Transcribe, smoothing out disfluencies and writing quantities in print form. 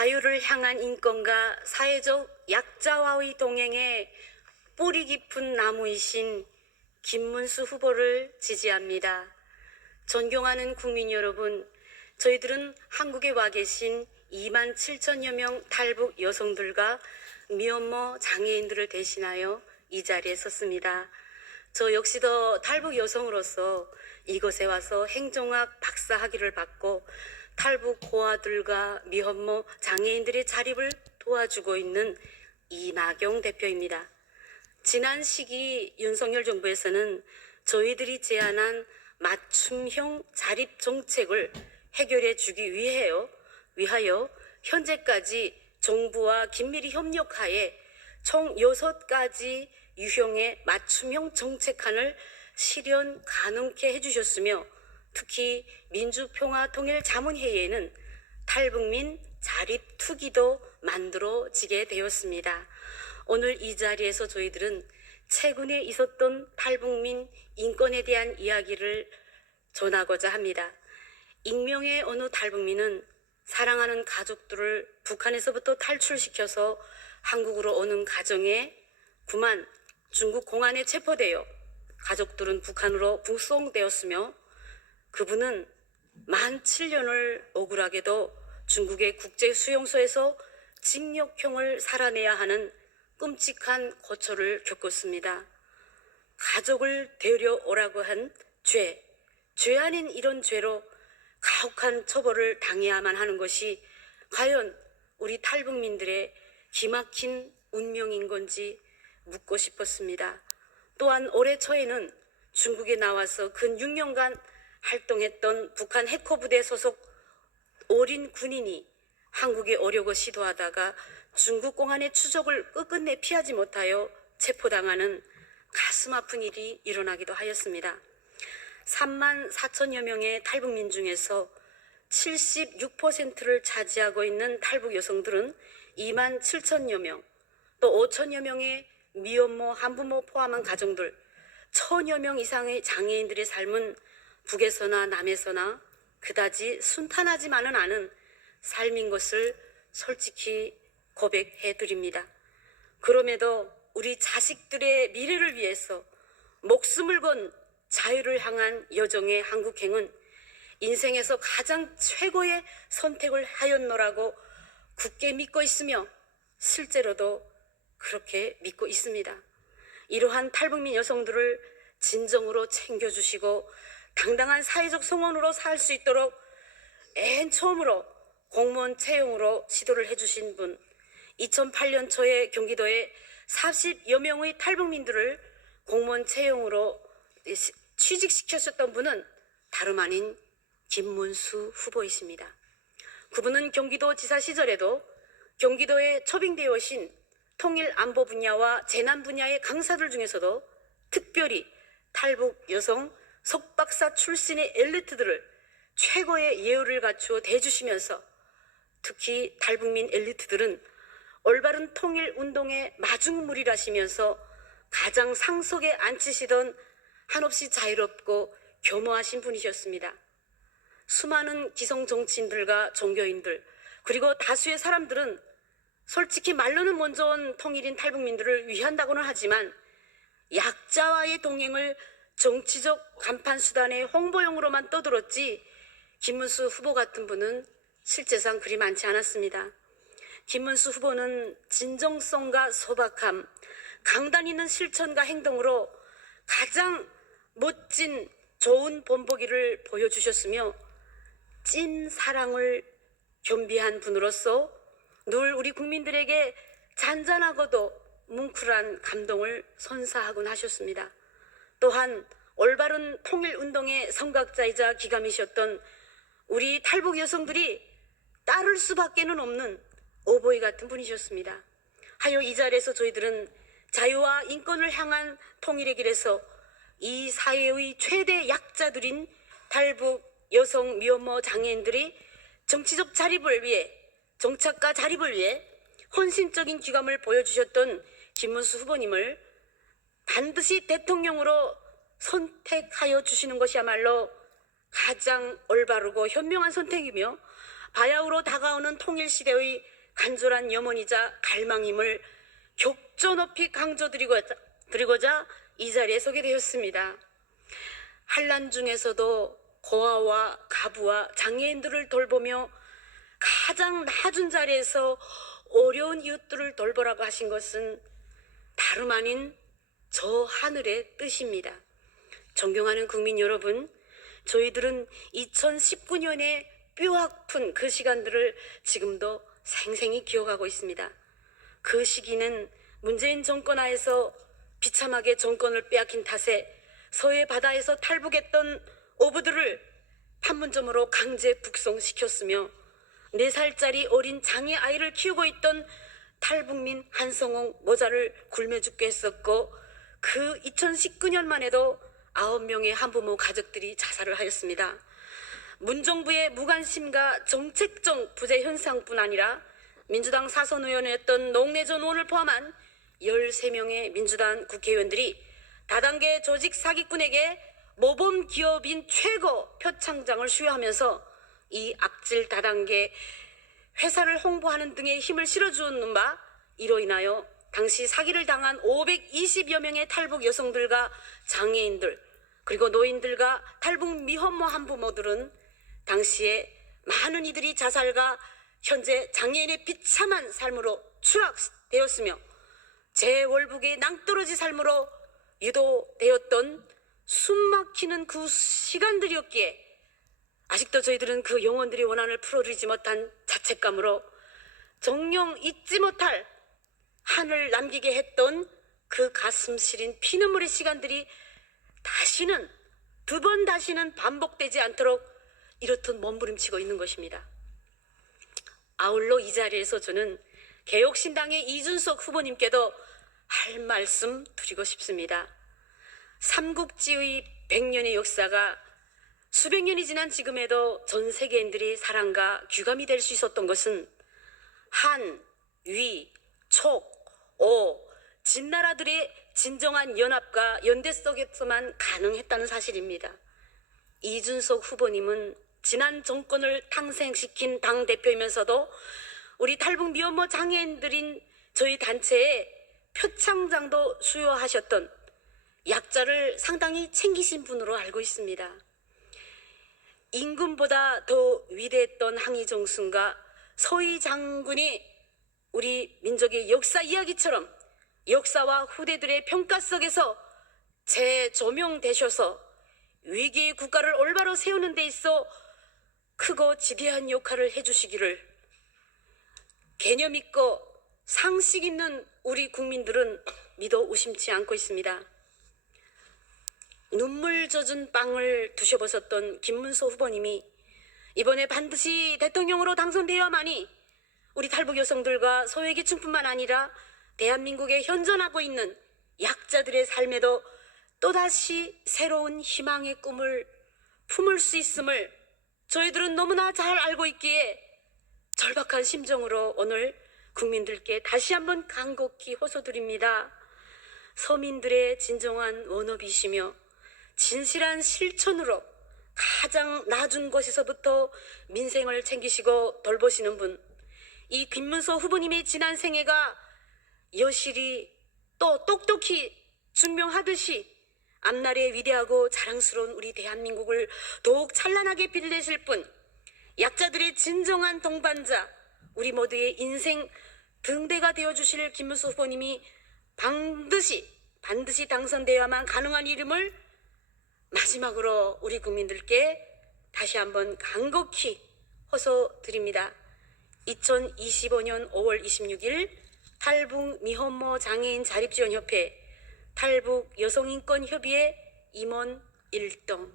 자유를 향한 인권과 사회적 약자와의 동행에 뿌리 깊은 나무이신 김문수 후보를 지지합니다. 존경하는 국민 여러분, 저희들은 한국에 와 계신 2만 7천여 명 탈북 여성들과 미혼모 장애인들을 대신하여 이 자리에 섰습니다. 저 역시도 탈북 여성으로서 이곳에 와서 행정학 박사 학위를 받고 탈북 고아들과 미혼모 장애인들의 자립을 도와주고 있는 이나경 대표입니다. 지난 시기 윤석열 정부에서는 저희들이 제안한 맞춤형 자립 정책을 해결해 주기 위하여 현재까지 정부와 긴밀히 협력하에 총 6가지 유형의 맞춤형 정책안을 실현 가능케 해주셨으며, 특히 민주평화통일자문회의에는 탈북민 자립투기도 만들어지게 되었습니다. 오늘 이 자리에서 저희들은 최근에 있었던 탈북민 인권에 대한 이야기를 전하고자 합니다. 익명의 어느 탈북민은 사랑하는 가족들을 북한에서부터 탈출시켜서 한국으로 오는 가정에 그만 중국 공안에 체포되어 가족들은 북한으로 북송되었으며, 그분은 만 7년을 억울하게도 중국의 국제수용소에서 징역형을 살아내야 하는 끔찍한 고초를 겪었습니다. 가족을 데려오라고 한 죄 아닌 이런 죄로 가혹한 처벌을 당해야만 하는 것이 과연 우리 탈북민들의 기막힌 운명인 건지 묻고 싶었습니다. 또한 올해 초에는 중국에 나와서 근 6년간 활동했던 북한 해커부대 소속 어린 군인이 한국에 오려고 시도하다가 중국 공안의 추적을 끝끝내 피하지 못하여 체포당하는 가슴 아픈 일이 일어나기도 하였습니다. 3만 4천여 명의 탈북민 중에서 76%를 차지하고 있는 탈북 여성들은 2만 7천여 명, 또 5천여 명의 미혼모, 한부모 포함한 가정들, 1,000여 명 이상의 장애인들의 삶은 북에서나 남에서나 그다지 순탄하지만은 않은 삶인 것을 솔직히 고백해 드립니다. 그럼에도 우리 자식들의 미래를 위해서 목숨을 건 자유를 향한 여정의 한국행은 인생에서 가장 최고의 선택을 하였노라고 굳게 믿고 있으며 실제로도 그렇게 믿고 있습니다. 이러한 탈북민 여성들을 진정으로 챙겨주시고 당당한 사회적 성원으로 살 수 있도록 맨 처음으로 공무원 채용으로 시도를 해주신 분, 2008년 초에 경기도에 40여 명의 탈북민들을 공무원 채용으로 취직시켰었던 분은 다름 아닌 김문수 후보이십니다. 그분은 경기도지사 시절에도 경기도에 초빙되어 오신 통일안보 분야와 재난 분야의 강사들 중에서도 특별히 탈북 여성 석박사 출신의 엘리트들을 최고의 예우를 갖추어 대주시면서, 특히 탈북민 엘리트들은 올바른 통일운동의 마중물이라시면서 가장 상석에 앉히시던 한없이 자유롭고 겸허하신 분이셨습니다. 수많은 기성 정치인들과 종교인들, 그리고 다수의 사람들은 솔직히 말로는 먼저 온 통일인 탈북민들을 위한다고는 하지만 약자와의 동행을 정치적 간판수단의 홍보용으로만 떠들었지 김문수 후보 같은 분은 실제상 그리 많지 않았습니다. 김문수 후보는 진정성과 소박함, 강단 있는 실천과 행동으로 가장 멋진 좋은 본보기를 보여주셨으며, 찐 사랑을 겸비한 분으로서 늘 우리 국민들에게 잔잔하고도 뭉클한 감동을 선사하곤 하셨습니다. 또한 올바른 통일운동의 선각자이자 기감이셨던 우리 탈북 여성들이 따를 수밖에는 없는 오보이 같은 분이셨습니다. 하여 이 자리에서 저희들은 자유와 인권을 향한 통일의 길에서 이 사회의 최대 약자들인 탈북 여성, 미혼모, 장애인들이 정치적 자립을 위해, 정착과 자립을 위해 헌신적인 귀감을 보여주셨던 김문수 후보님을 반드시 대통령으로 선택하여 주시는 것이야말로 가장 올바르고 현명한 선택이며 바야흐로 다가오는 통일시대의 간절한 염원이자 갈망임을 격조 높이 강조드리고자 이 자리에 서게 되었습니다. 한란 중에서도 고아와 가부와 장애인들을 돌보며 가장 낮은 자리에서 어려운 이웃들을 돌보라고 하신 것은 다름 아닌 저 하늘의 뜻입니다. 존경하는 국민 여러분, 저희들은 2019년에 뼈아픈 그 시간들을 지금도 생생히 기억하고 있습니다. 그 시기는 문재인 정권 하에서 비참하게 정권을 빼앗긴 탓에 서해 바다에서 탈북했던 어부들을 판문점으로 강제 북송시켰으며 4살짜리 어린 장애 아이를 키우고 있던 탈북민 한성홍 모자를 굶어 죽게 했었고, 그 2019년만 해도 9명의 한부모 가족들이 자살을 하였습니다. 문정부의 무관심과 정책적 부재 현상뿐 아니라 민주당 사선 의원이었던 농내전 의원을 포함한 13명의 민주당 국회의원들이 다단계 조직 사기꾼에게 모범 기업인 최고 표창장을 수여하면서 이 악질 다단계 회사를 홍보하는 등의 힘을 실어주는 바, 이로 인하여 당시 사기를 당한 520여 명의 탈북 여성들과 장애인들, 그리고 노인들과 탈북 미혼모 한부모들은 당시에 많은 이들이 자살과 현재 장애인의 비참한 삶으로 추락되었으며 재월북의 낭떠러지 삶으로 유도되었던 숨막히는 그 시간들이었기에 아직도 저희들은 그 영혼들의 원한을 풀어드리지 못한 자책감으로 정녕 잊지 못할 한을 남기게 했던 그 가슴 시린 피눈물의 시간들이 다시는, 두 번 다시는 반복되지 않도록 이렇듯 몸부림치고 있는 것입니다. 아울러 이 자리에서 저는 개혁신당의 이준석 후보님께도 할 말씀 드리고 싶습니다. 삼국지의 100년의 역사가 수백 년이 지난 지금에도 전 세계인들이 사랑과 귀감이 될 수 있었던 것은 한, 위, 촉, 오, 진나라들의 진정한 연합과 연대 속에서만 가능했다는 사실입니다. 이준석 후보님은 지난 정권을 탄생시킨 당대표이면서도 우리 탈북 미혼모 장애인들인 저희 단체에 표창장도 수여하셨던 약자를 상당히 챙기신 분으로 알고 있습니다. 임금보다 더 위대했던 항의정순과 서희 장군이 우리 민족의 역사 이야기처럼 역사와 후대들의 평가 속에서 재조명되셔서 위기의 국가를 올바로 세우는 데 있어 크고 지대한 역할을 해주시기를 개념 있고 상식 있는 우리 국민들은 믿어 의심치 않고 있습니다. 눈물 젖은 빵을 드셔보셨던 김문수 후보님이 이번에 반드시 대통령으로 당선되어야만이 우리 탈북 여성들과 소외계층뿐만 아니라 대한민국에 현존하고 있는 약자들의 삶에도 또다시 새로운 희망의 꿈을 품을 수 있음을 저희들은 너무나 잘 알고 있기에 절박한 심정으로 오늘 국민들께 다시 한번 간곡히 호소드립니다. 서민들의 진정한 원업이시며 진실한 실천으로 가장 낮은 곳에서부터 민생을 챙기시고 돌보시는 분, 이 김문수 후보님의 지난 생애가 여실히 또 똑똑히 증명하듯이 앞날의 위대하고 자랑스러운 우리 대한민국을 더욱 찬란하게 빛내실 분, 약자들의 진정한 동반자, 우리 모두의 인생 등대가 되어주실 김문수 후보님이 반드시 당선되어야만 가능한 이름을 마지막으로 우리 국민들께 다시 한번 간곡히 호소드립니다. 2025년 5월 26일 탈북 미혼모 장애인 자립지원협회 탈북 여성인권협의회 임원 1동